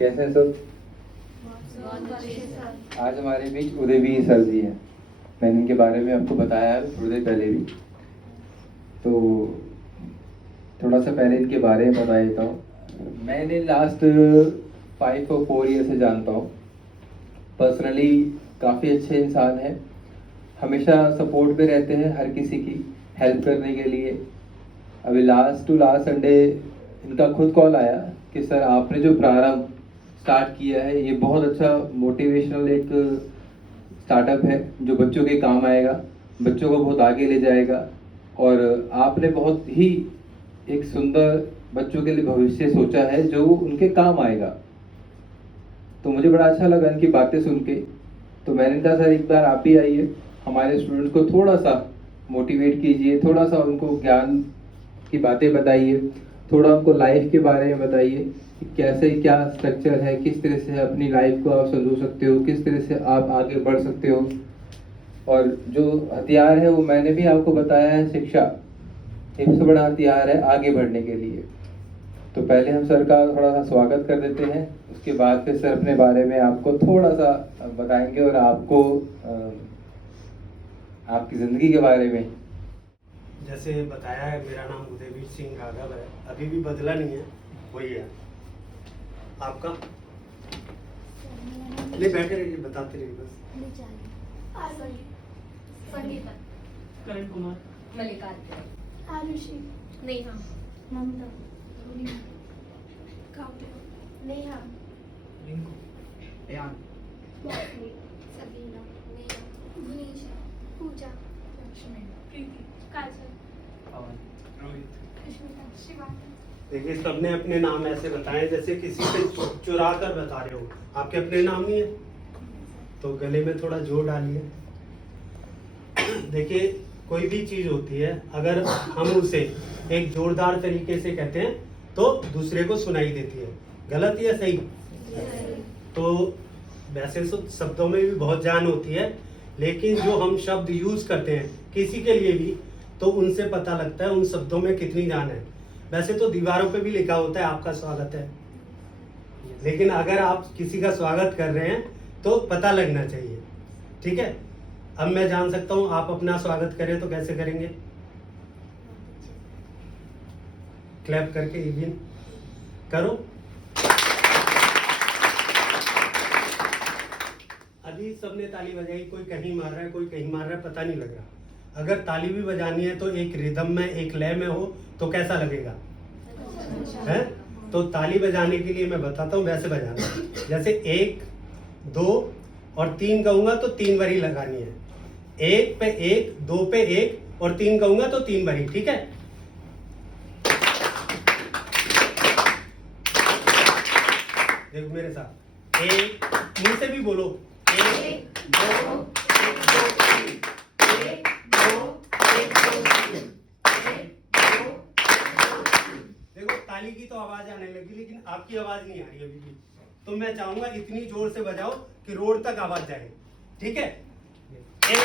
कैसे हैं सब? आज हमारे बीच उदयवीर सर जी हैं। मैंने इनके बारे में आपको बताया है थोड़ी देर पहले भी, तो थोड़ा सा पहले इनके बारे में बता देता हूँ। मैंने लास्ट 5 और 4 ईयर से जानता हूँ। पर्सनली काफ़ी अच्छे इंसान हैं, हमेशा सपोर्ट में रहते हैं, हर किसी की हेल्प करने के लिए। अभी लास्ट संडे इनका खुद कॉल आया कि सर आपने जो प्रारंभ स्टार्ट किया है ये बहुत अच्छा मोटिवेशनल एक स्टार्टअप है जो बच्चों के काम आएगा, बच्चों को बहुत आगे ले जाएगा, और आपने बहुत ही एक सुंदर बच्चों के लिए भविष्य सोचा है जो उनके काम आएगा। तो मुझे बड़ा अच्छा लगा इनकी बातें सुन के। तो मैंने कहा सर एक बार आप ही आइए, हमारे स्टूडेंट्स को थोड़ा सा मोटिवेट कीजिए, थोड़ा सा उनको ज्ञान की बातें बताइए, थोड़ा उनको लाइफ के बारे में बताइए कि कैसे क्या स्ट्रक्चर है, किस तरह से अपनी लाइफ को आप संजो सकते हो, किस तरह से आप आगे बढ़ सकते हो। और जो हथियार है वो मैंने भी आपको बताया है, शिक्षा एक सबसे बड़ा हथियार है आगे बढ़ने के लिए। तो पहले हम सर का थोड़ा सा स्वागत कर देते हैं, उसके बाद फिर सर अपने बारे में आपको थोड़ा सा बताएंगे और आपको आपकी ज़िंदगी के बारे में। जैसे बताया है, मेरा नाम उदयवीर सिंह राघव है, अभी भी बदला नहीं है, वही है। आपका? नहीं, बैठे रहिए, बताते रहिए बस। संगीता, करण कुमार, मल्लिकार्जुन, आरुषि, नेहा, ममता, काव्य, नेहा, रिंकू, अयान, लक्ष्मी, सबीना, नेहा, गुनीशा, पूजा, लक्ष्मी, प्रीति, काजल, पवन, रोहित, कृष्णिता, शिवानी। देखिए, सबने अपने नाम ऐसे बताए जैसे किसी से चुरा कर बता रहे हो। आपके अपने नाम नहीं है तो गले में थोड़ा जोर डालिए। देखिए, कोई भी चीज होती है, अगर हम उसे एक जोरदार तरीके से कहते हैं तो दूसरे को सुनाई देती है। गलत या सही? तो वैसे तो शब्दों में भी बहुत जान होती है, लेकिन जो हम शब्द यूज करते हैं किसी के लिए भी, तो उनसे पता लगता है उन शब्दों में कितनी जान है। वैसे तो दीवारों पे भी लिखा होता है आपका स्वागत है, लेकिन अगर आप किसी का स्वागत कर रहे हैं तो पता लगना चाहिए। ठीक है, अब मैं जान सकता हूं आप अपना स्वागत करें तो कैसे करेंगे? क्लैप करके इवन करो। अभी सबने ताली बजाई, कोई कहीं मार रहा है, कोई कहीं मार रहा है, पता नहीं लग रहा। अगर ताली भी बजानी है तो एक रिदम में, एक लय में हो तो कैसा लगेगा? है? तो ताली बजाने के लिए मैं बताता हूँ वैसे बजाना। जैसे 1, 2 और 3 कहूंगा तो 3 बारी लगानी है। 1 पे 1, 2 पे 1 और 3 कहूंगा तो 3 बारी। ठीक है? देखो मेरे साथ, 1, मुंह से भी बोलो, 1, 2, 1, 2, 3, 1, 2, 1, 2, 3, 1, 2, 1, 2, 3। देखो, ताली की तो आवाज आने लगी, लेकिन आपकी आवाज नहीं आ रही अभी भी। तो मैं चाहूंगा इतनी जोर से बजाओ कि रोड तक आवाज जाए। ठीक है? 1, 2,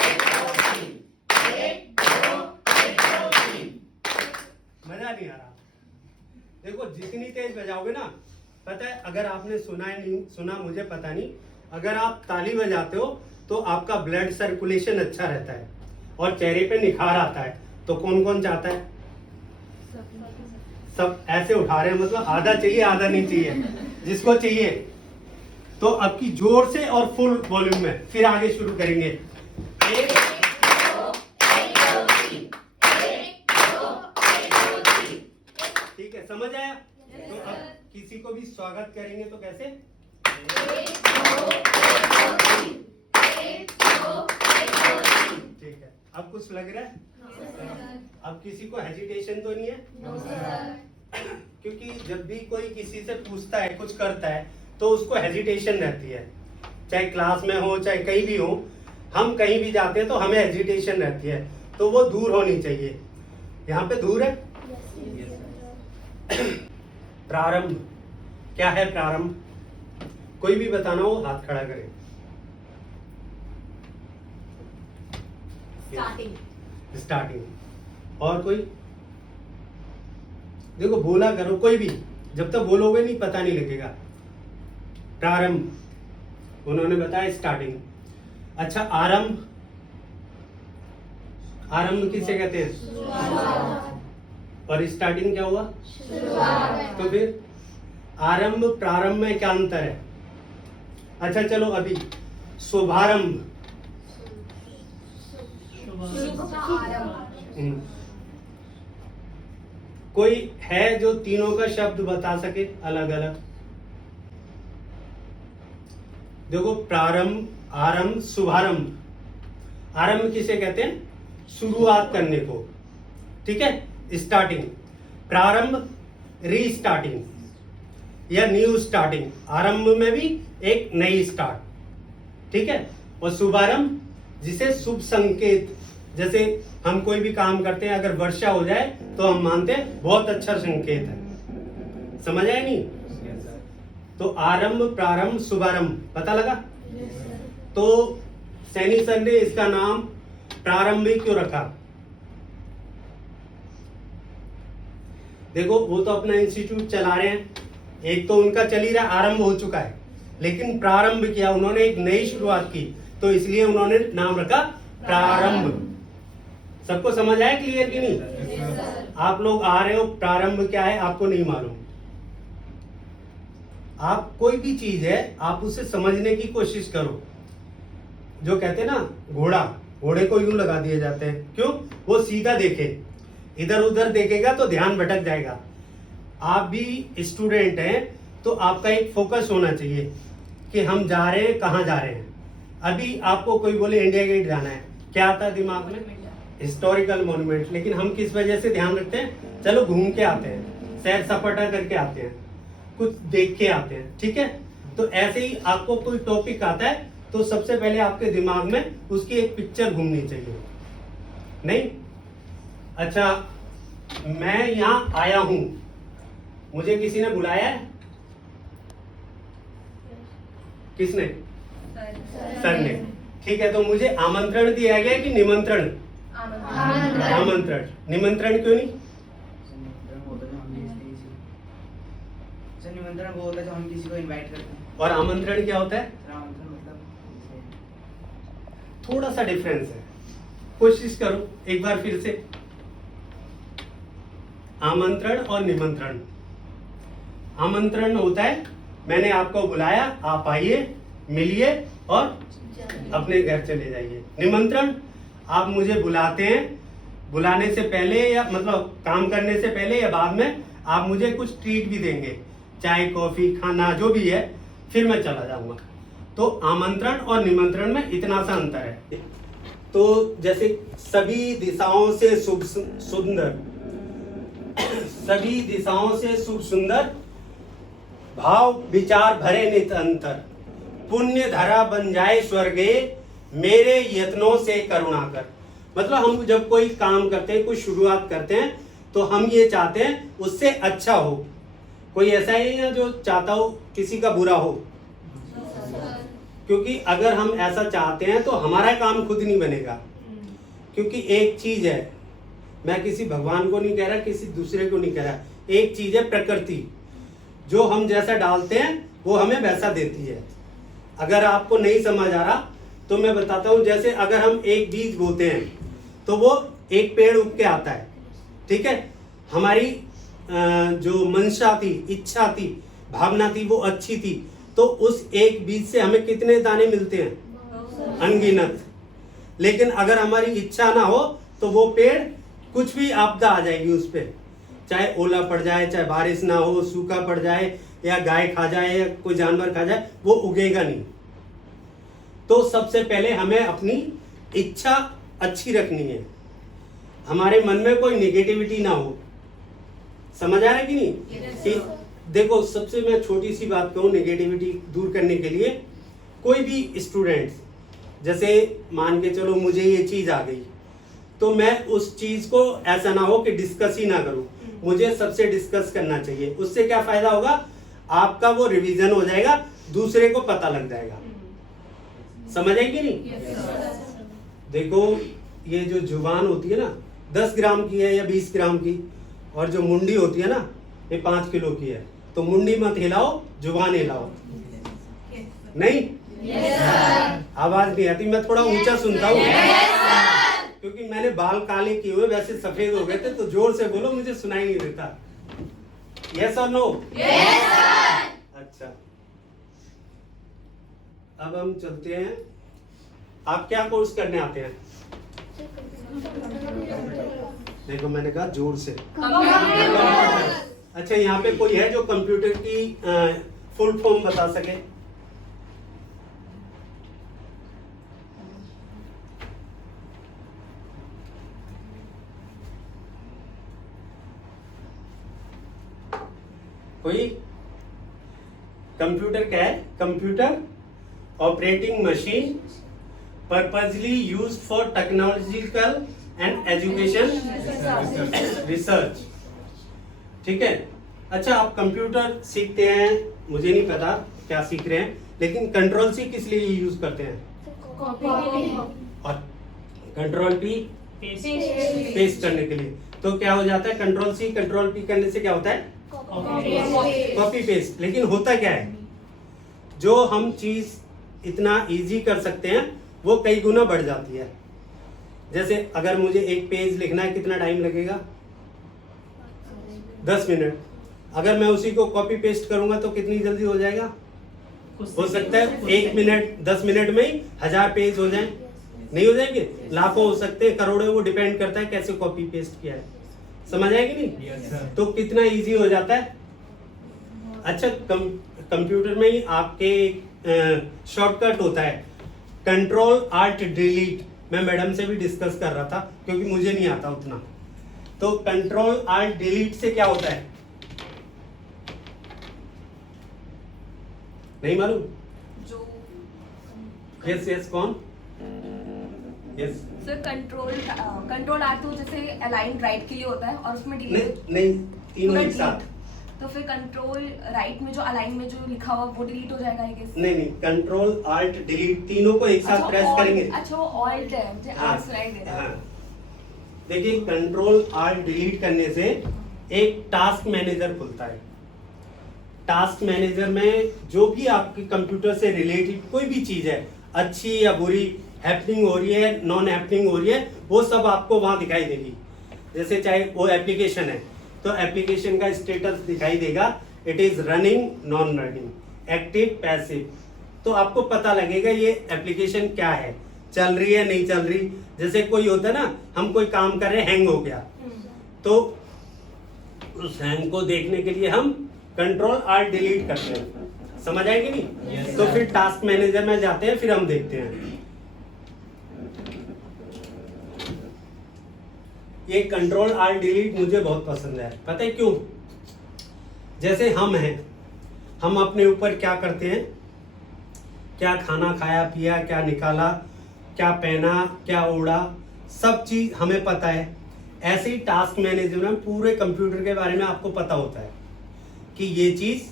1, 2, 3, 1, 2, 1, 2, 3। मजा नहीं आ रहा। देखो, जितनी तेज बजाओगे ना, पता है, अगर आपने सुना है नहीं सुना मुझे पता नहीं, अगर आप ताली बजाते हो तो आपका ब्लड सर्कुलेशन अच्छा रहता है और चेहरे पे निखार आता है। तो कौन कौन चाहता है? सब ऐसे उठा रहे हैं, मतलब आधा चाहिए आधा नहीं चाहिए। जिसको चाहिए तो अब की जोर से और फुल वॉल्यूम में फिर आगे शुरू करेंगे। 1, 2, 1, 2, 3, 1, 2, 1, 2, 3। ठीक है, समझ आया? तो अब किसी को भी स्वागत करेंगे तो कैसे? 1, 2, 1, 2, 3, 1, 2, 1, 2, 3। ठीक है, अब कुछ लग रहा है? अब किसी को हेजिटेशन तो नहीं है? क्योंकि जब भी कोई किसी से पूछता है, कुछ करता है, तो उसको हेजिटेशन रहती है। चाहे क्लास में हो, चाहे कहीं भी हो, हम कहीं भी जाते हैं तो हमें हेजिटेशन रहती है, तो वो दूर होनी चाहिए। यहाँ पे दूर है? प्रारंभ क्या है? प्रारंभ कोई भी बताना हो हाथ खड़ा करें। स्टार्टिंग। और कोई? देखो, बोला करो कोई भी, जब तक बोलोगे नहीं पता नहीं लगेगा। प्रारंभ उन्होंने बताया स्टार्टिंग। अच्छा आरंभ, आरंभ किसे कहते हैं? और स्टार्टिंग क्या हुआ? तो फिर आरंभ प्रारंभ में क्या अंतर है? अच्छा चलो अभी शुभारंभ। कोई है जो तीनों का शब्द बता सके अलग अलग? देखो प्रारंभ, आरंभ, शुभारंभ। आरंभ किसे कहते हैं? शुरुआत करने को, ठीक है, स्टार्टिंग। प्रारंभ रीस्टार्टिंग या न्यू स्टार्टिंग, आरंभ में भी एक नई स्टार्ट, ठीक है। और शुभारंभ जिसे शुभ संकेत, जैसे हम कोई भी काम करते हैं, अगर वर्षा हो जाए तो हम मानते हैं बहुत अच्छा संकेत है। समझ आया नहीं? तो आरंभ, प्रारंभ, शुभारंभ पता लगा? तो सैनी सर ने इसका नाम प्रारंभिक क्यों रखा? देखो वो तो अपना इंस्टीट्यूट चला रहे हैं, एक तो उनका चल ही रहा, आरंभ हो चुका है, लेकिन प्रारंभ किया उन्होंने, एक नई शुरुआत की, तो इसलिए उन्होंने नाम रखा प्रारंभ। सबको समझ आया क्लियर कि नहीं? आप लोग आ रहे हो, प्रारंभ क्या है आपको नहीं मालूम। आप कोई भी चीज है आप उसे समझने की कोशिश करो। जो कहते हैं ना घोड़ा, घोड़े को यूं लगा दिए जाते हैं, क्यों? वो सीधा देखे, इधर उधर देखेगा तो ध्यान भटक जाएगा। आप भी स्टूडेंट हैं तो आपका एक फोकस होना चाहिए कि हम जा रहे हैं, कहाँ जा रहे हैं। अभी आपको कोई बोले इंडिया गेट जाना है, क्या आता है दिमाग में? Historical monument. लेकिन हम किस वजह से ध्यान रखते हैं? चलो घूम के आते हैं, सैर सपाटा करके आते हैं, कुछ देख के आते हैं, ठीक है। तो ऐसे ही आपको कोई टॉपिक आता है तो सबसे पहले आपके दिमाग में उसकी एक पिक्चर घूमनी चाहिए, नहीं? अच्छा मैं यहाँ आया हूं, मुझे किसी ने बुलाया है? किसने? सर ने। ठीक है, तो मुझे आमंत्रण दिया गया कि निमंत्रण? आमंत्रण। निमंत्रण क्यों नहीं? निमंत्रण वो होता है जब हम किसी को इनवाइट करते हैं। और आमंत्रण क्या होता है? आमंत्रण मतलब थोड़ा सा डिफरेंस है, कोशिश करो एक बार फिर से। आमंत्रण और निमंत्रण। आमंत्रण होता है मैंने आपको बुलाया, आप आइए, मिलिए और अपने घर चले जाइए। निमंत्रण आप मुझे बुलाते हैं, बुलाने से पहले या मतलब काम करने से पहले या बाद में आप मुझे कुछ ट्रीट भी देंगे, चाय कॉफी खाना जो भी है, फिर मैं चला जाऊंगा। तो आमंत्रण और निमंत्रण में इतना सा अंतर है। तो जैसे सभी दिशाओं से शुभ सुंदर, सभी दिशाओं से शुभ सुंदर, भाव विचार भरे नित अंतर, पुण्य धरा बन जाए स्वर्गे, मेरे यत्नों से करुणा कर। मतलब हम जब कोई काम करते हैं, कोई शुरुआत करते हैं, तो हम ये चाहते हैं उससे अच्छा हो। कोई ऐसा ही है जो चाहता हो किसी का बुरा हो? क्योंकि अगर हम ऐसा चाहते हैं तो हमारा काम खुद नहीं बनेगा। क्योंकि एक चीज है, मैं किसी भगवान को नहीं कह रहा, किसी दूसरे को नहीं कह रहा, एक चीज है प्रकृति, जो हम जैसा डालते हैं वो हमें वैसा देती है। अगर आपको नहीं समझ आ रहा तो मैं बताता हूं, जैसे अगर हम एक बीज बोते हैं तो वो एक पेड़ उग के आता है, ठीक है। हमारी जो मंशा थी, इच्छा थी, भावना थी, वो अच्छी थी, तो उस एक बीज से हमें कितने दाने मिलते हैं? अनगिनत। लेकिन अगर हमारी इच्छा ना हो तो वो पेड़, कुछ भी आपदा आ जाएगी उस पे, चाहे ओला पड़ जाए, चाहे बारिश ना हो, सूखा पड़ जाए, या गाय खा जाए या कोई जानवर खा जाए, वो उगेगा नहीं। तो सबसे पहले हमें अपनी इच्छा अच्छी रखनी है, हमारे मन में कोई नेगेटिविटी ना हो। समझ आ रहा है कि नहीं? कि देखो सबसे मैं छोटी सी बात कहूँ नेगेटिविटी दूर करने के लिए, कोई भी स्टूडेंट्स, जैसे मान के चलो मुझे ये चीज आ गई, तो मैं उस चीज को ऐसा ना हो कि डिस्कस ही ना करूं, मुझे सबसे डिस्कस करना चाहिए। उससे क्या फायदा होगा? आपका वो रिवीजन हो जाएगा, दूसरे को पता लग जाएगा। समझ आई कि नहीं? देखो ये जो जुबान होती है ना, 10 ग्राम की है या 20 ग्राम की, और जो मुंडी होती है ना, ये 5 किलो की है। तो मुंडी मत हिलाओ, जुबान हिलाओ। नहीं? आवाज नहीं आती? मैं थोड़ा ऊंचा सुनता हूँ क्योंकि मैंने बाल काले किए हुए, वैसे सफेद हो गए थे, तो जोर से बोलो, मुझे सुनाई नहीं देता। यस और नो? अच्छा, अब हम चलते हैं। आप क्या कोर्स करने आते हैं? देखो मैंने कहा जोर से। अच्छा, यहाँ पे कोई है जो कंप्यूटर की फुल फॉर्म बता सके? कोई? कंप्यूटर क्या है? Computer operating machine purposely used for technological and education research. ठीक है। अच्छा, आप कंप्यूटर सीखते हैं, मुझे नहीं पता क्या सीख रहे हैं, लेकिन कंट्रोल सी किस लिए यूज करते हैं? और कंट्रोल पी पेस्ट करने के लिए। तो क्या हो जाता है? कंट्रोल सी कंट्रोल पी करने से क्या होता है? Copy paste. लेकिन होता क्या है, जो हम चीज इतना इजी कर सकते हैं वो कई गुना बढ़ जाती है। जैसे अगर मुझे एक पेज लिखना है, कितना टाइम लगेगा? 10 मिनट। अगर मैं उसी को कॉपी पेस्ट करूंगा तो कितनी जल्दी हो जाएगा? हो सकता है 1 मिनट 10 मिनट में ही 1000 पेज हो जाएं। नहीं हो जाएंगे? लाखों हो सकते हैं, करोड़ों। वो डिपेंड करता है कैसे कॉपी पेस्ट किया है। समझ आएगी नहीं? yes, तो कितना इजी हो जाता है। अच्छा, कंप्यूटर में ही आपके शॉर्टकट होता है कंट्रोल आल्ट डिलीट। मैं मैडम से भी डिस्कस कर रहा था क्योंकि मुझे नहीं आता उतना। तो कंट्रोल आल्ट डिलीट से क्या होता है? नहीं मालूम? जो यस यस कौन? यस सर, कंट्रोल आर तो जैसे अलाइन राइट के लिए होता है और उसमें डिलीट नहीं, तीनों एक साथ। तो फिर कंट्रोल राइट में जो अलाइन में जो लिखा हुआ वो डिलीट हो जाएगा, आई गेस। नहीं, कंट्रोल आल्ट डिलीट तीनों को एक साथ प्रेस करेंगे। अच्छा, वो ऑल्ट है, मुझे आल्ट स्लाइड दे रहा है। देखिए, कंट्रोल आल्ट डिलीट करने से एक टास्क मैनेजर खुलता है। टास्क मैनेजर में जो भी आपके कंप्यूटर से रिलेटेड कोई भी चीज है, अच्छी या बुरी, हैपनिंग हो रही है, नॉन हैपनिंग हो रही है, वो सब आपको वहां दिखाई देगी। जैसे चाहे वो एप्लीकेशन है तो एप्लीकेशन का स्टेटस दिखाई देगा, it is running, non running, active, passive. तो आपको पता लगेगा ये एप्लीकेशन क्या है, चल रही है नहीं चल रही। जैसे कोई होता है ना, हम कोई काम कर रहे हैं, हैंग हो गया, तो उस हैंग को देखने के लिए हम कंट्रोल आल्ट डिलीट करते हैं। समझ आएगी नहीं? yes, तो फिर टास्क मैनेजर में जाते हैं, फिर हम देखते हैं। ये कंट्रोल आल्ट डिलीट मुझे बहुत पसंद है। पता है क्यों? जैसे हम हैं, हम अपने ऊपर क्या करते हैं, क्या खाना खाया पिया, क्या निकाला, क्या पहना, क्या ओढ़ा, सब चीज हमें पता है। ऐसे ही टास्क मैनेजर में पूरे कंप्यूटर के बारे में आपको पता होता है कि ये चीज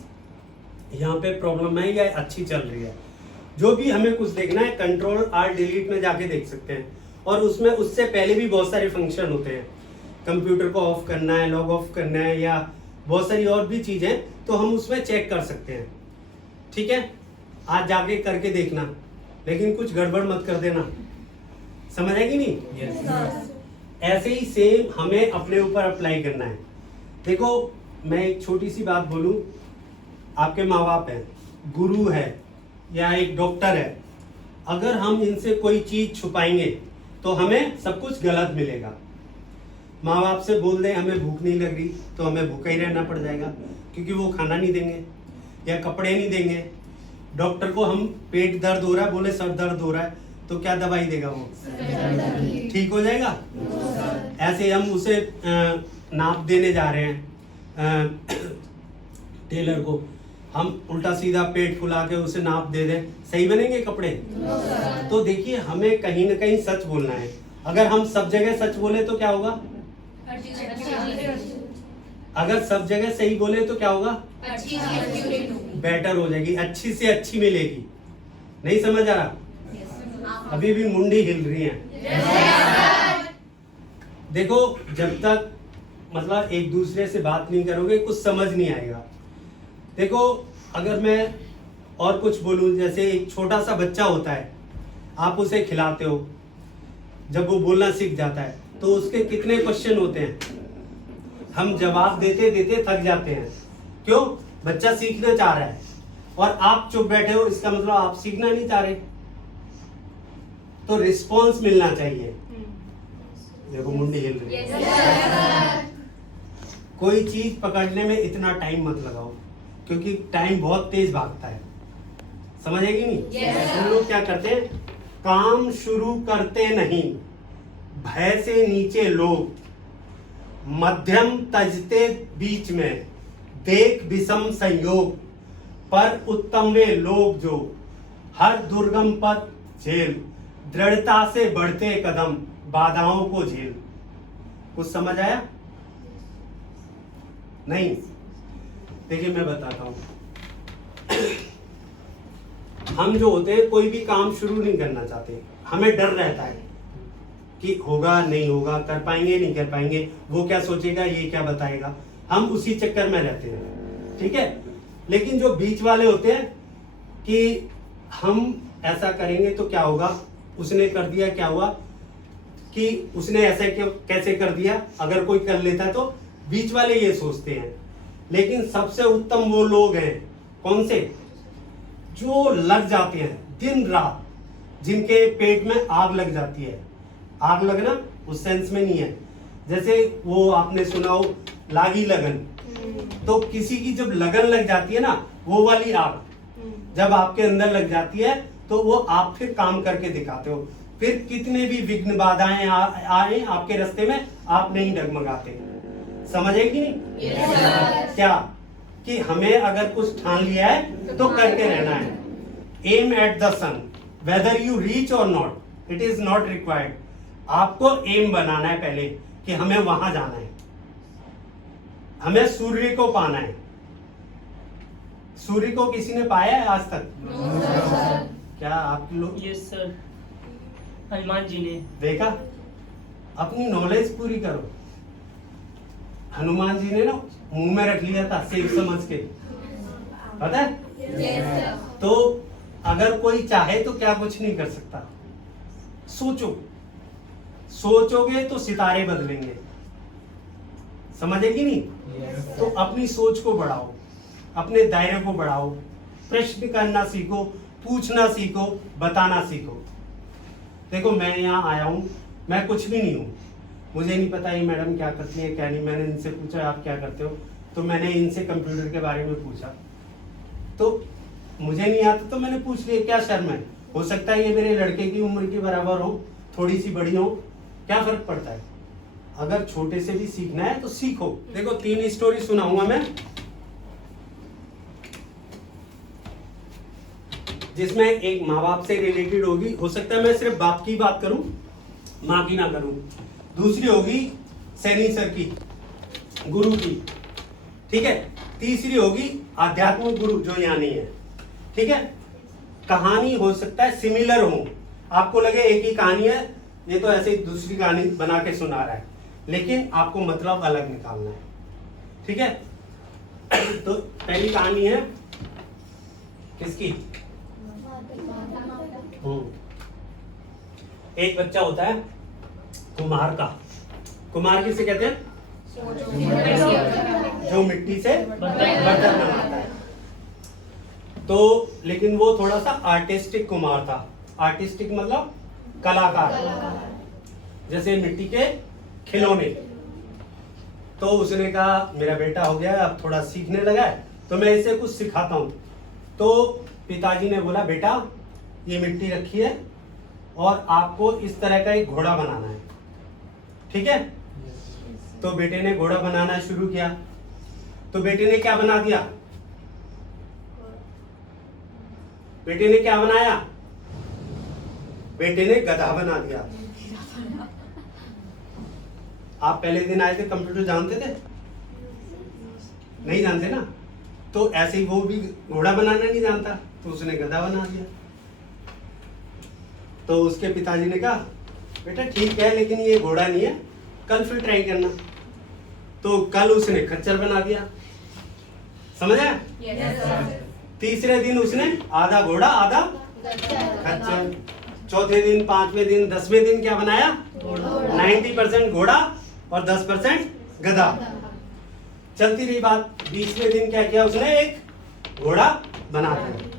यहाँ पे प्रॉब्लम है या अच्छी चल रही है। जो भी हमें कुछ देखना है, कंट्रोल आल्ट डिलीट में जाके देख सकते हैं। और उसमें उससे पहले भी बहुत सारे फंक्शन होते हैं। कंप्यूटर को ऑफ करना है, लॉग ऑफ करना है, या बहुत सारी और भी चीजें, तो हम उसमें चेक कर सकते हैं। ठीक है, आज जाके करके देखना, लेकिन कुछ गड़बड़ मत कर देना। समझ आएगी नहीं? yes. ऐसे ही सेम हमें अपने ऊपर अप्लाई करना है। देखो, मैं एक छोटी सी बात बोलूं, आपके माँ बाप हैं, गुरु है या एक डॉक्टर है, अगर हम इनसे कोई चीज छुपाएंगे तो हमें सब कुछ गलत मिलेगा। माँ बाप से बोल दें हमें भूख नहीं लग रही, तो हमें भूखा ही रहना पड़ जाएगा, क्योंकि वो खाना नहीं देंगे या कपड़े नहीं देंगे। डॉक्टर को हम पेट दर्द हो रहा है बोले सर दर्द हो रहा है, तो क्या दवाई देगा वो? ठीक हो जाएगा। ऐसे हम उसे नाप देने जा रहे हैं टेलर को, हम उल्टा सीधा पेट फुला के उसे नाप दे दें, सही बनेंगे कपड़े? तो देखिए, हमें कहीं ना कहीं सच बोलना है। अगर हम सब जगह सच बोले तो क्या होगा? अगर सब जगह सही बोले तो क्या होगा? बेटर हो जाएगी, अच्छी से अच्छी मिलेगी। नहीं समझ आ रहा? अभी भी मुंडी हिल रही है। देखो, जब तक मतलब एक दूसरे से बात नहीं करोगे, कुछ समझ नहीं आएगा। देखो, अगर मैं और कुछ बोलूं, जैसे एक छोटा सा बच्चा होता है, आप उसे खिलाते हो, जब वो बोलना सीख जाता है तो उसके कितने क्वेश्चन होते हैं, हम जवाब देते देते थक जाते हैं। क्यों? बच्चा सीखना चाह रहा है और आप चुप बैठे हो, इसका मतलब आप सीखना नहीं चाह रहे। तो रिस्पॉन्स मिलना चाहिए। देखो मुंडी हिल रही है। कोई चीज पकड़ने में इतना टाइम मत लगाओ, क्योंकि टाइम बहुत तेज भागता है, समझेगी नहीं? हम लोग क्या करते हैं, काम शुरू करते नहीं, भय से नीचे लोग, मध्यम तजते बीच में, देख विषम संयोग, पर उत्तम वे लोग जो हर दुर्गम पथ झेल, दृढ़ता से बढ़ते कदम, बाधाओं को झेल। कुछ समझ आया? नहीं? देखिए मैं बताता हूं। हम जो होते हैं, कोई भी काम शुरू नहीं करना चाहते, हमें डर रहता है कि होगा नहीं होगा, कर पाएंगे नहीं कर पाएंगे, वो क्या सोचेगा, ये क्या बताएगा, हम उसी चक्कर में रहते हैं। ठीक है? लेकिन जो बीच वाले होते हैं कि हम ऐसा करेंगे तो क्या होगा, उसने कर दिया क्या हुआ, कि उसने ऐसे क्यों कैसे कर दिया, अगर कोई कर लेता है तो बीच वाले ये सोचते हैं। लेकिन सबसे उत्तम वो लोग हैं, कौन से, जो लग जाते हैं दिन रात, जिनके पेट में आग लग जाती है। आग लगना उस सेंस में नहीं है, जैसे वो आपने सुना हो लागी लगन, तो किसी की जब लगन लग जाती है ना, वो वाली आग जब आपके अंदर लग जाती है तो वो आप फिर काम करके दिखाते हो। फिर कितने भी विघ्न बाधाएं आए आपके रास्ते में, आप नहीं डगमगाते। समझे कि नहीं? क्या कि हमें अगर कुछ ठान लिया है तो करके रहना है। Aim at the sun whether you reach or not, it is not required. आपको एम बनाना है पहले कि हमें वहां जाना है, हमें सूर्य को पाना है। सूर्य को किसी ने पाया है आज तक? क्या आप लोग? यस सर, हनुमान जी ने। देखा? अपनी नॉलेज पूरी करो। हनुमान जी ने ना मुंह में रख लिया था सेब समझ के, पता है? तो अगर कोई चाहे तो क्या कुछ नहीं कर सकता। सोचो, सोचोगे तो सितारे बदलेंगे। समझेगी नहीं? तो अपनी सोच को बढ़ाओ, अपने दायरे को बढ़ाओ, प्रश्न करना सीखो, पूछना सीखो, बताना सीखो। देखो मैं यहाँ आया हूँ, मैं कुछ भी नहीं हूँ, मुझे नहीं पता ये मैडम क्या करती है क्या नहीं। मैंने इनसे पूछा आप क्या करते हो, तो मैंने इनसे कंप्यूटर के बारे में पूछा, तो मुझे नहीं आता तो मैंने पूछ लिया, क्या शर्म है? हो सकता है ये मेरे लड़के की उम्र के बराबर हो, थोड़ी सी बड़ी हो, क्या फर्क पड़ता है? अगर छोटे से भी सीखना है तो सीखो। देखो 3 स्टोरी सुनाऊंगा मैं, जिसमें एक माँ बाप से रिलेटेड होगी, हो सकता है मैं सिर्फ बाप की बात करूं, माँ की ना करूं। दूसरी होगी सैनी सर की, गुरु की, ठीक है। तीसरी होगी आध्यात्मिक गुरु, जो यहाँ नहीं है, ठीक है। कहानी हो सकता है सिमिलर हो, आपको लगे एक ही कहानी है, ये तो ऐसे ही दूसरी कहानी बना के सुना रहा है, लेकिन आपको मतलब अलग निकालना है, ठीक है। तो पहली कहानी है किसकी? एक बच्चा होता है कुम्हार का। कुम्हार किसे कहते हैं? जो मिट्टी से बर्तन बनाता है। तो लेकिन वो थोड़ा सा आर्टिस्टिक कुम्हार था। आर्टिस्टिक मतलब कलाकार, जैसे मिट्टी के खिलौने। तो उसने कहा मेरा बेटा हो गया, अब थोड़ा सीखने लगा है, तो मैं इसे कुछ सिखाता हूँ। तो पिताजी ने बोला बेटा ये मिट्टी रखी है और आपको इस तरह का एक घोड़ा बनाना है, ठीक है। तो बेटे ने घोड़ा बनाना शुरू किया। तो बेटे ने क्या बना दिया? बेटे ने क्या बनाया? बेटे ने गधा बना दिया। आप पहले दिन आए थे, कंप्यूटर जानते थे? नहीं जानते ना। तो ऐसे ही वो भी घोड़ा बनाना नहीं जानता, तो उसने गधा बना दिया। तो उसके पिताजी ने कहा बेटा ठीक है, लेकिन ये घोड़ा नहीं है, कल फिर ट्राई करना। तो कल उसने खच्चर बना दिया। समझ आया? तीसरे दिन उसने आधा घोड़ा आधा खच्चर, चौथे दिन, पांचवें दिन, 10वें दिन क्या बनाया? 90% घोड़ा और 10% गधा। चलती रही बात, 20वें दिन क्या किया उसने? एक घोड़ा बना दिया।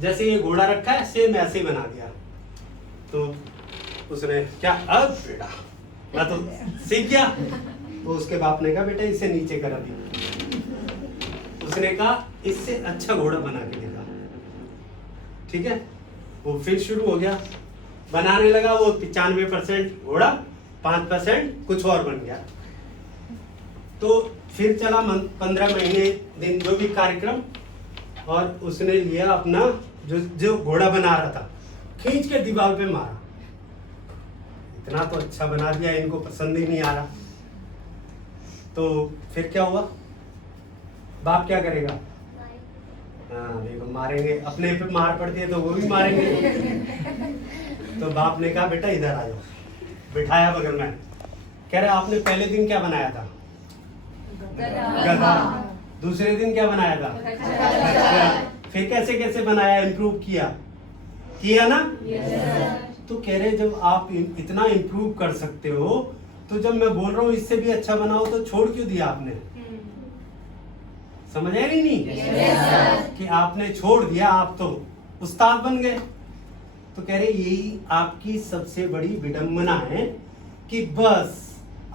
जैसे ये घोड़ा रखा है सेम ऐसे ही बना दिया। तो उसने क्या, अब बेटा मैं तो सीख गया। तो उसके बाप ने कहा बेटा इसे नीचे कर अभी। उसने कहा इससे अच्छा घोड़ा बना के दिखा। ठीक है, वो फिर शुरू हो गया बनाने लगा। वो 95% घोड़ा, 5% कुछ और बन गया। तो फिर चला 15 महीने दिन जो भी कार्यक्रम, और उसने लिया अपना जो घोड़ा बना रहा था, खींच के दीवार पे मारा। इतना तो अच्छा बना दिया, इनको पसंद ही नहीं आ रहा। तो फिर क्या हुआ? बाप क्या करेगा? हाँ देखो, मारेंगे। अपने पे मार पड़ती है तो वो भी मारेंगे। तो बाप ने कहा बेटा इधर आ जाओ, बिठाया बगल में। कह रहा आपने पहले दिन क्या बनाया था? गधा। दूसरे दिन क्या बनाया था? खच्चर। फिर कैसे कैसे बनाया, इम्प्रूव किया ना? तो कह रहे जब आप इतना इम्प्रूव कर सकते हो, तो जब मैं बोल रहा हूँ इससे भी अच्छा बनाओ तो छोड़ क्यों दिया आपने? समझ आया नहीं? कि आपने छोड़ दिया, आप तो उस्ताद बन गए। तो कह रहे यही आपकी सबसे बड़ी विडंबना है कि बस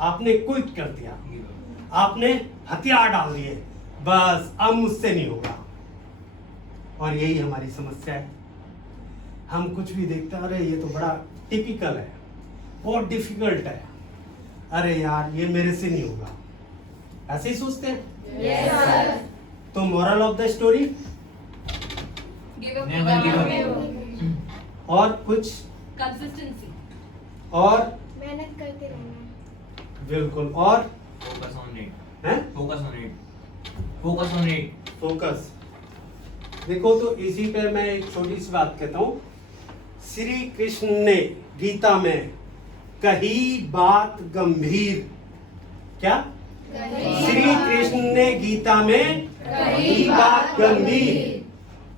आपने क्विट कर दिया, आपने हथियार डाल दिए, बस अब मुझसे नहीं होगा। और यही हमारी समस्या है। हम कुछ भी देखते हैं, अरे ये तो बड़ा टिपिकल है, बहुत डिफिकल्ट है, अरे यार ये मेरे से नहीं होगा, ऐसे ही सोचते हैं। तो मोरल ऑफ द स्टोरी, और कुछ कंसिस्टेंसी, और मेहनत करते रहना। बिल्कुल, और Focus on it. हैं? Focus on it. Focus on it. Focus. देखो, तो इसी पे मैं एक छोटी सी बात कहता हूँ। श्री कृष्ण ने गीता में कही बात गंभीर, क्या? श्री कृष्ण ने गीता में कही बात गंभीर,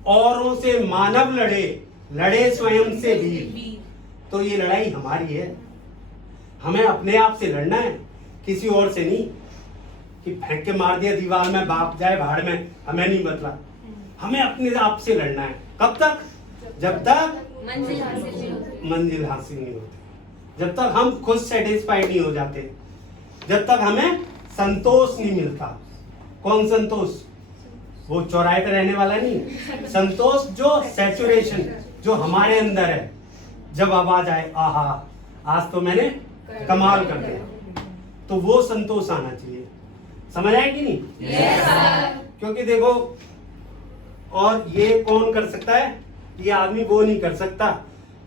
औरों से मानव लड़े स्वयं से वीर। तो ये लड़ाई हमारी है, हमें अपने आप से लड़ना है, किसी और से नहीं। कि फेंक के मार दिया दीवार में, बाप जाए भाड़ में, हमें नहीं बदला। हमें अपने आप से लड़ना है। कब तक? जब तक मंजिल हासिल नहीं होती, जब तक हम खुद सेटिस्फाइड नहीं हो जाते, जब तक हमें संतोष नहीं मिलता। कौन संतोष? वो चौराहे पे रहने वाला नहीं, संतोष जो सैचुरेशन जो हमारे अंदर है। जब आवाज आए आहा आज तो मैंने कमाल कर दिया, तो वो संतोष आना चाहिए। समझ आए कि नहीं? क्योंकि देखो, और ये कौन कर सकता है? ये आदमी वो नहीं कर सकता।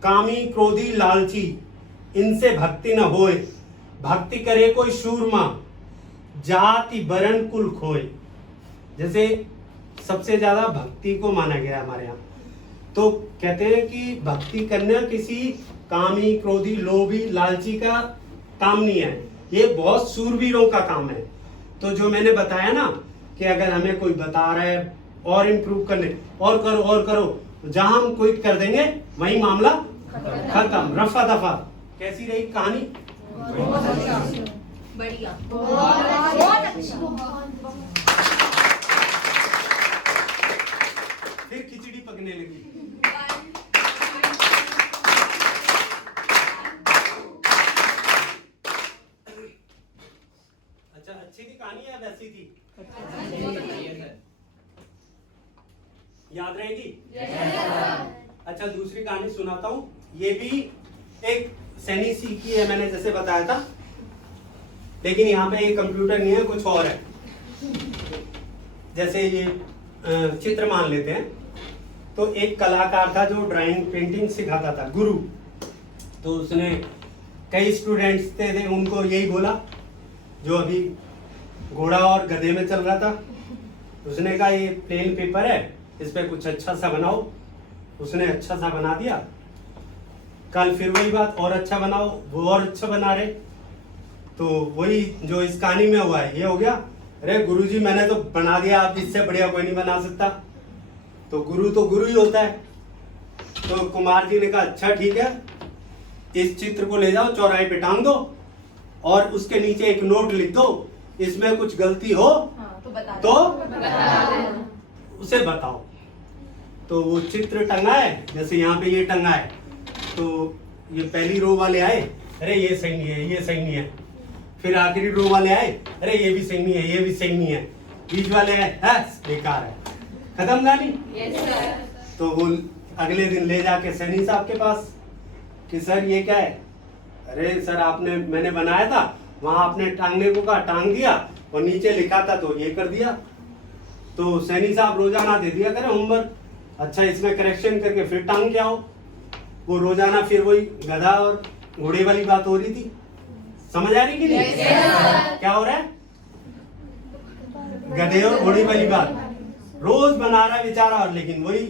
कामी क्रोधी लालची, इनसे भक्ति न होए, भक्ति करे कोई शूरमा, जाति बरन कुल खोए। जैसे सबसे ज्यादा भक्ति को माना गया हमारे यहाँ, तो कहते हैं कि भक्ति करना किसी कामी क्रोधी लोभी लालची का काम नहीं है, ये बहुत शूरवीरों का काम है। तो जो मैंने बताया ना कि अगर हमें कोई बता रहा है और इम्प्रूव करने, और करो, तो जहां हम क्विट कर देंगे वही मामला खत्म, रफा दफा। कैसी रही कहानी? बढ़िया, बहुत अच्छा। फिर खिचड़ी पकने लगी। अच्छा, अच्छी थी कहानी या वैसी थी? याद रहेगी? अच्छा, दूसरी कहानी सुनाता हूँ। ये भी एक सैनी सी की है, मैंने जैसे बताया था, लेकिन यहाँ पे ये कंप्यूटर नहीं है, कुछ और है। जैसे ये चित्र मान लेते हैं, तो एक कलाकार था जो ड्राइंग पेंटिंग सिखाता था, गुरु। तो उसने कई स्टूडेंट्स थे, उनको यही बोला, जो अभी घोड़ा और गधे में चल रहा था। उसने कहा ये प्लेन पेपर है, इस पे कुछ अच्छा सा बनाओ। उसने अच्छा सा बना दिया। कल फिर वही बात, और अच्छा बनाओ, वो और अच्छा बना रहे। तो वही जो इस कहानी में हुआ है, ये हो गया अरे गुरुजी मैंने तो बना दिया, आप इससे बढ़िया कोई नहीं बना सकता। तो गुरु ही होता है। तो कुमार जी ने कहा अच्छा ठीक है, इस चित्र को ले जाओ चौराहे पे टांग दो और उसके नीचे एक नोट लिख दो, इसमें कुछ गलती हो तो उसे बताओ। तो वो चित्र टंगा है, जैसे यहाँ पे ये टंगा है, तो ये पहली रो वाले आए, अरे ये सही नहीं है, ये सही नहीं है। फिर आखिरी रो वाले आए, अरे ये भी सही नहीं है, ये भी सही नहीं है। बीच वाले आए, बेकार है, खत्म कहानी। तो वो अगले दिन ले जाके सैनी साहब के पास कि सर ये क्या है? अरे सर आपने, मैंने बनाया था, वहां आपने टांगने को कहा, टांग दिया, और नीचे लिखा था तो ये कर दिया। तो सैनी साहब रोजाना दे दिया करें होमवर्क, अच्छा इसमें करेक्शन करके फिर टांग के आओ। वो रोजाना फिर वही गधा और घोड़े वाली बात हो रही थी। समझ आ रही कि नहीं? क्या हो रहा है? गधे और घोड़े वाली बात रोज बना रहा है बेचारा, और लेकिन वही।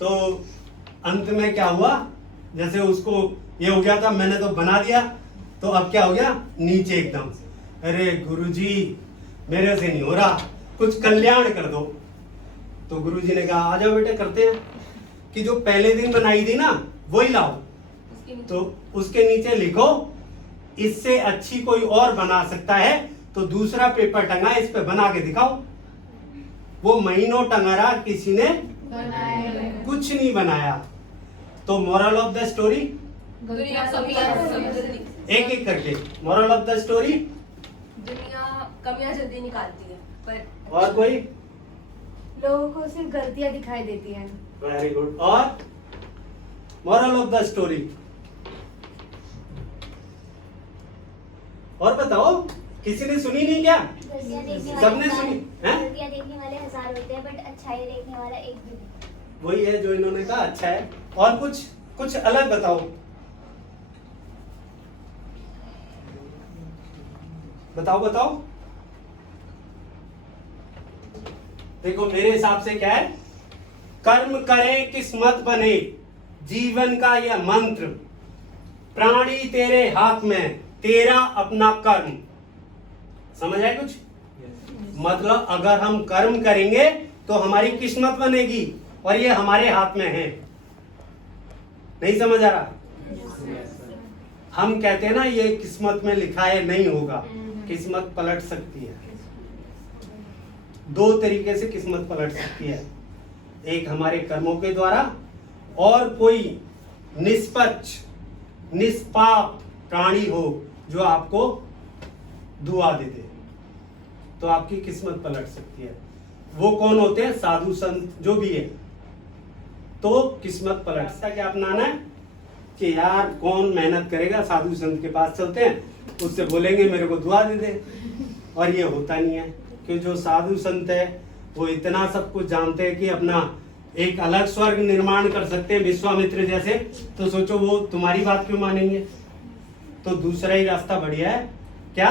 तो अंत में क्या हुआ, जैसे उसको ये हो गया था, मैंने तो बना दिया, तो अब क्या हो गया, नीचे एकदम, अरे गुरुजी मेरे से नहीं हो रहा, कुछ कल्याण कर दो। तो गुरुजी ने कहा आ जाओ बेटे करते हैं, कि जो पहले दिन बनाई थी ना वही लाओ, तो उसके नीचे लिखो इससे अच्छी कोई और बना सकता है, तो दूसरा पेपर टंगा, इस पे बना के दिखाओ। वो महीनों टंगा रहा, किसी ने कुछ नहीं बनाया। तो मोरल ऑफ द स्टोरी, एक एक करके, मोरल ऑफ द स्टोरी। दुनिया कमियां जल्दी निकालती है, पर और कोई? लोगों को सिर्फ गलतियां दिखाई देती हैं। Very good. और मोरल ऑफ द स्टोरी, और बताओ, किसी ने सुनी नहीं क्या? सबने सुनी है? गलतियां देखने वाले हजार होते हैं, बट अच्छाई देखने वाला एक भी नहीं। वही है जो इन्होंने कहा, अच्छा है। और कुछ अलग बताओ, बताओ। देखो मेरे हिसाब से क्या है, कर्म करें किस्मत बने, जीवन का यह मंत्र, प्राणी तेरे हाथ में, तेरा अपना कर्म। समझ आए कुछ? मतलब अगर हम कर्म करेंगे तो हमारी किस्मत बनेगी, और ये हमारे हाथ में है। नहीं समझ आ रहा? हम कहते हैं ना ये किस्मत में लिखा है, नहीं होगा, किस्मत पलट सकती है। दो तरीके से किस्मत पलट सकती है, एक हमारे कर्मों के द्वारा, और कोई निष्पक्ष निष्पाप प्राणी हो जो आपको दुआ दे दे, तो आपकी किस्मत पलट सकती है। वो कौन होते हैं? साधु संत जो भी है, तो किस्मत पलट सकता। क्या अपनाना है कि यार कौन मेहनत करेगा, साधु संत के पास चलते हैं, उससे बोलेंगे मेरे को दुआ दे दे, और ये होता नहीं है। कि जो साधु संत है वो इतना सब कुछ जानते हैं कि अपना एक अलग स्वर्ग निर्माण कर सकते हैं, विश्वामित्र जैसे। तो सोचो वो तुम्हारी बात क्यों मानेंगे? तो दूसरा ही रास्ता बढ़िया है, क्या?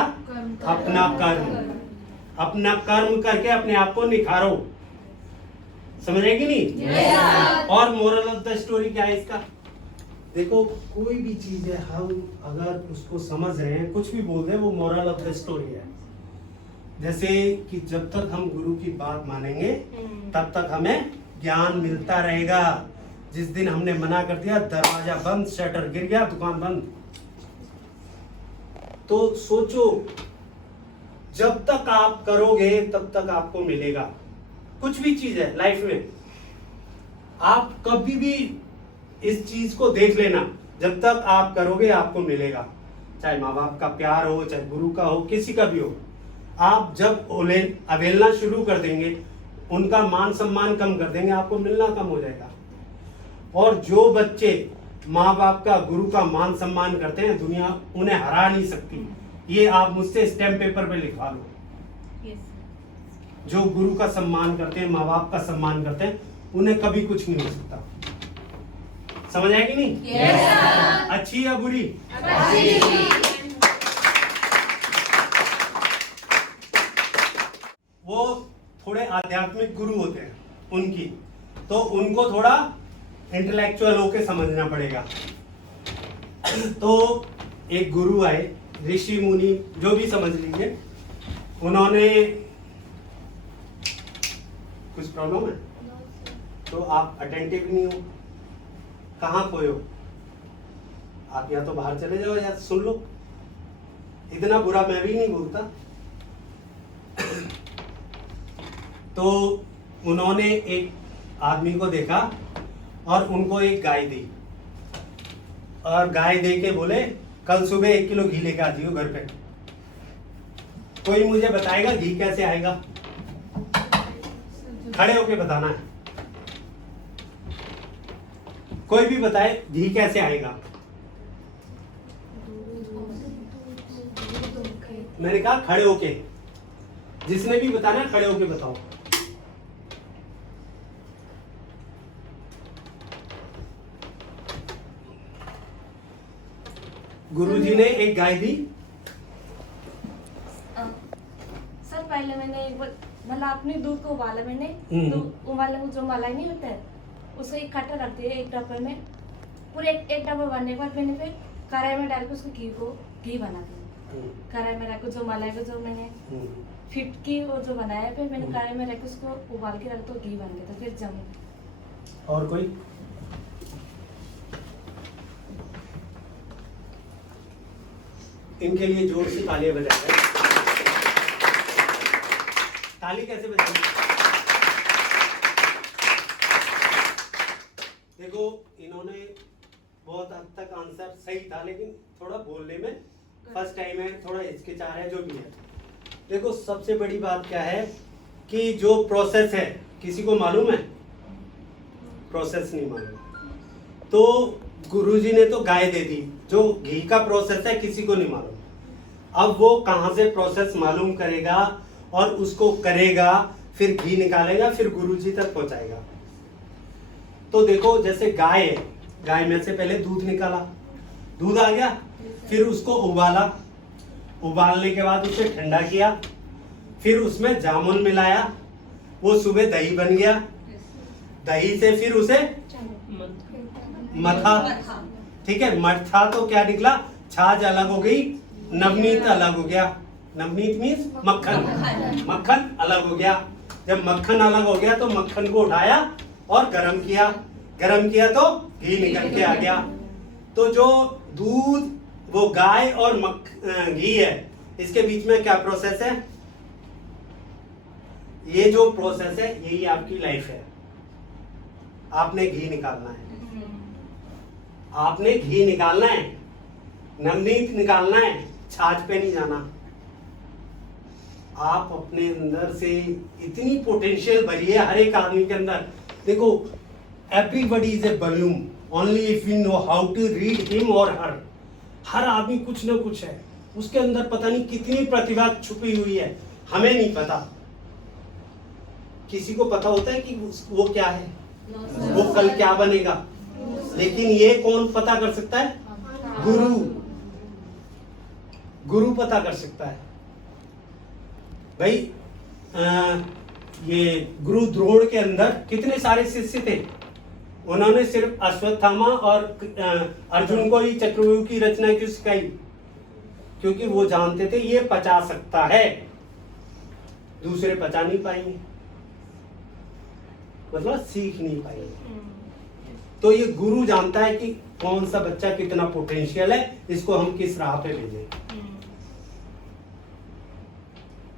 अपना कर्म करके अपने आप को निखारो। समझ रहे कि नहीं? और मोरल ऑफ द स्टोरी क्या है इसका? देखो कोई भी चीज है, हम अगर उसको समझ रहे हैं, कुछ भी बोल रहे हैं, वो मोरल ऑफ द स्टोरी है। जैसे कि जब तक हम गुरु की बात मानेंगे तब तक हमें ज्ञान मिलता रहेगा। जिस दिन हमने मना कर दिया, दरवाजा बंद, शटर गिर गया, दुकान बंद। तो सोचो, जब तक आप करोगे तब तक आपको मिलेगा। कुछ भी चीज है लाइफ में, आप कभी भी इस चीज को देख लेना, जब तक आप करोगे आपको मिलेगा। चाहे माँ बाप का प्यार हो, चाहे गुरु का हो, किसी का भी हो। आप जब अवेलना शुरू कर देंगे, उनका मान सम्मान कम कर देंगे, आपको मिलना कम हो जाएगा। और जो बच्चे माँ बाप का, गुरु का मान सम्मान करते हैं, दुनिया उन्हें हरा नहीं सकती। ये आप मुझसे स्टैम्प पेपर पे लिखवा लो। जो गुरु का सम्मान करते हैं, माँ बाप का सम्मान करते हैं, उन्हें कभी कुछ नहीं हो सकता। समझ आए कि नहीं? अच्छी या बुरी? वो थोड़े आध्यात्मिक गुरु होते हैं उनकी, तो उनको थोड़ा इंटेलेक्चुअल होके समझना पड़ेगा। तो एक गुरु आए, ऋषि मुनि जो भी समझ लीजिए, उन्होंने कुछ प्रॉब्लम है तो आप अटेंटिव नहीं हो, कहाँ खोए हो आप? या तो बाहर चले जाओ या सुन लो, इतना बुरा मैं भी नहीं बोलता। तो उन्होंने एक आदमी को देखा और उनको एक गाय दी, और गाय दे के बोले कल सुबह 1 किलो घी लेके आ जाइयो घर पे। कोई मुझे बताएगा घी कैसे आएगा? खड़े होके बताना है, कोई भी बताए घी कैसे आएगा। मैंने कहा खड़े होके, जिसने भी बताना है खड़े होके बताओ। गुरुजी ने एक गाय दी। सर पहले मैंने एक मतलब अपने दूध को उबाला मैंने, तो उबाला जो मलाई नहीं होता है उसको इकट्ठा रख दिया एक डब्बे में। पूरे एक डब्बा बनने के बाद मैंने फिर कढ़ाई में डाल के उसको घी बना दिया। कढ़ाई में रख के जो मलाई को जो मैंने फिट की और जो बनाया, फिर मैंने कढ़ाई में रख के उसको उबाल के रख दो, घी बन गया था, फिर जम। और कोई? इनके लिए जोर से तालियां बजाएं। ताली कैसे बजाएंगे? देखो इन्होंने बहुत हद तक आंसर सही था, लेकिन थोड़ा बोलने में फर्स्ट टाइम है, थोड़ा हिचकिचा है, जो भी है। देखो सबसे बड़ी बात क्या है कि जो प्रोसेस है, किसी को मालूम है? प्रोसेस नहीं मालूम। तो गुरुजी ने तो गाय दे दी, जो घी का प्रोसेस है किसी को नहीं मालूम। अब वो कहाँ से प्रोसेस मालूम करेगा और उसको करेगा, फिर घी निकालेगा, फिर गुरुजी तक पहुंचाएगा। तो देखो जैसे गाय है, गाय में से पहले दूध निकाला, दूध आ गया, फिर उसको उबाला, उबालने के बाद उसे ठंडा किया, फिर उसमें जामुन मिलाया, वो सुबह दही बन गया, दही से फिर उसे मथा, ठीक है, मथा तो क्या निकला? छाछ अलग हो गई, नवनीत अलग हो गया। नवनीत मीन्स मक्खन, मक्खन अलग हो गया। जब मक्खन अलग हो गया तो मक्खन को उठाया और गरम किया, गरम किया तो घी निकल के आ गया। तो जो दूध, वो गाय और घी है, इसके बीच में क्या प्रोसेस है? ये जो प्रोसेस है यही आपकी लाइफ है। आपने घी निकालना है, आपने घी निकालना है, नवनीत निकालना है, छाछ पे नहीं जाना। आप अपने अंदर से इतनी पोटेंशियल भरी है हर एक आदमी के अंदर। देखो everybody is a balloon, only if you know how to read him और हर। हर आदमी कुछ ना कुछ है, उसके अंदर पता नहीं कितनी प्रतिभा छुपी हुई है, हमें नहीं पता। किसी को पता होता है कि वो क्या है, वो कल क्या बनेगा, लेकिन ये कौन पता कर सकता है? गुरु, गुरु पता कर सकता है। भाई ये गुरु द्रोण के अंदर कितने सारे शिष्य थे, उन्होंने सिर्फ अश्वत्थामा और अर्जुन को ही चक्रव्यूह की रचना क्यों सिखाई? क्योंकि वो जानते थे ये पचा सकता है, दूसरे पचा नहीं पाएंगे, मतलब सीख नहीं पाएंगे। तो ये गुरु जानता है कि कौन सा बच्चा कितना पोटेंशियल है, इसको हम किस राह पे भेजें।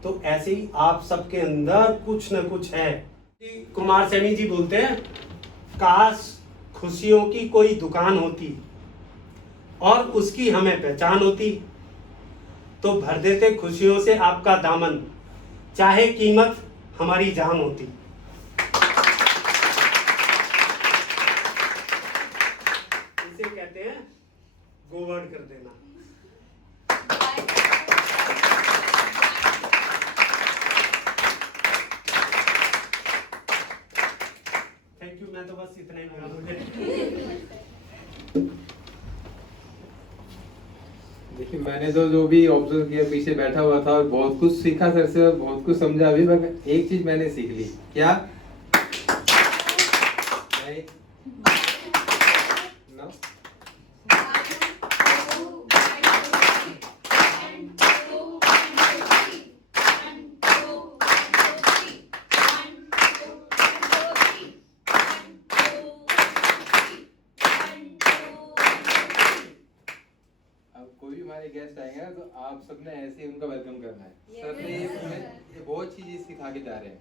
तो ऐसे ही आप सबके अंदर कुछ न कुछ है। कुमार सैनी जी बोलते हैं, काश खुशियों की कोई दुकान होती और उसकी हमें पहचान होती, तो भर देते खुशियों से आपका दामन, चाहे कीमत हमारी जान होती। इसे कहते हैं गोवर्ड कर देना। थैंक यू, मैं तो बस इतना ही बोला। देखिए मैंने तो जो भी ऑब्जर्व किया, पीछे बैठा हुआ था और बहुत कुछ सीखा सर से, बहुत कुछ समझा भी, मगर एक चीज मैंने सीख ली। क्या? No? हमारे गेस्ट आएंगे ना, तो आप सबने ऐसे ही उनका वेलकम करना है। Yes. सर ने ये बहुत चीजें सिखा के जा रहे हैं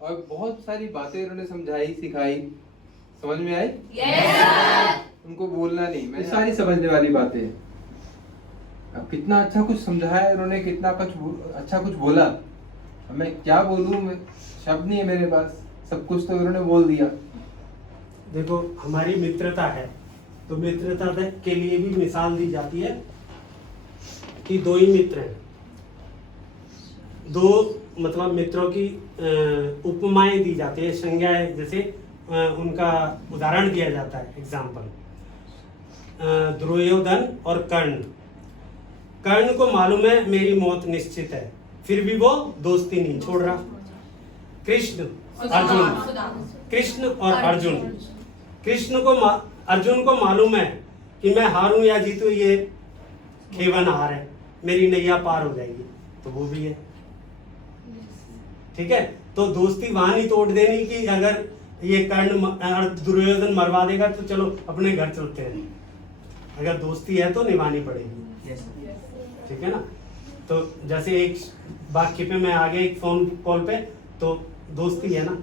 और बहुत सारी बातें उन्होंने समझाई सिखाई, समझ में आई? उनको बोलना नहीं, मैं सारी समझने वाली बातें। अब कितना अच्छा कुछ समझाया उन्होंने, कितना अच्छा कुछ बोला। अब मैं क्या बोलूं, मैं शब्द नहीं है मेरे पास, सब कुछ तो उन्होंने बोल दिया। देखो हमारी मित्रता है, तो मित्रता के लिए भी मिसाल दी जाती है कि दो ही मित्र हैं, दो मतलब मित्रों की उपमाएं दी जाती है, संज्ञाएं, जैसे उनका उदाहरण दिया जाता है। एग्जाम्पल, दुर्योधन और कर्ण। कर्ण को मालूम है मेरी मौत निश्चित है, फिर भी वो दोस्ती नहीं छोड़ रहा। कृष्ण और अर्जुन, अर्जुन को मालूम है कि मैं हारूं या जीतूं ये खेवन हार है, मेरी नैया पार हो जाएगी, तो वो भी है। ठीक है, तो दोस्ती वहां नहीं तोड़ देनी कि अगर ये कर्ण दुर्योधन मरवा देगा तो चलो अपने घर चलते हैं। अगर दोस्ती है तो निभानी पड़ेगी। ठीक है ना। तो जैसे एक वाक्य पे मैं आ गया एक फोन कॉल पे, तो दोस्ती है ना,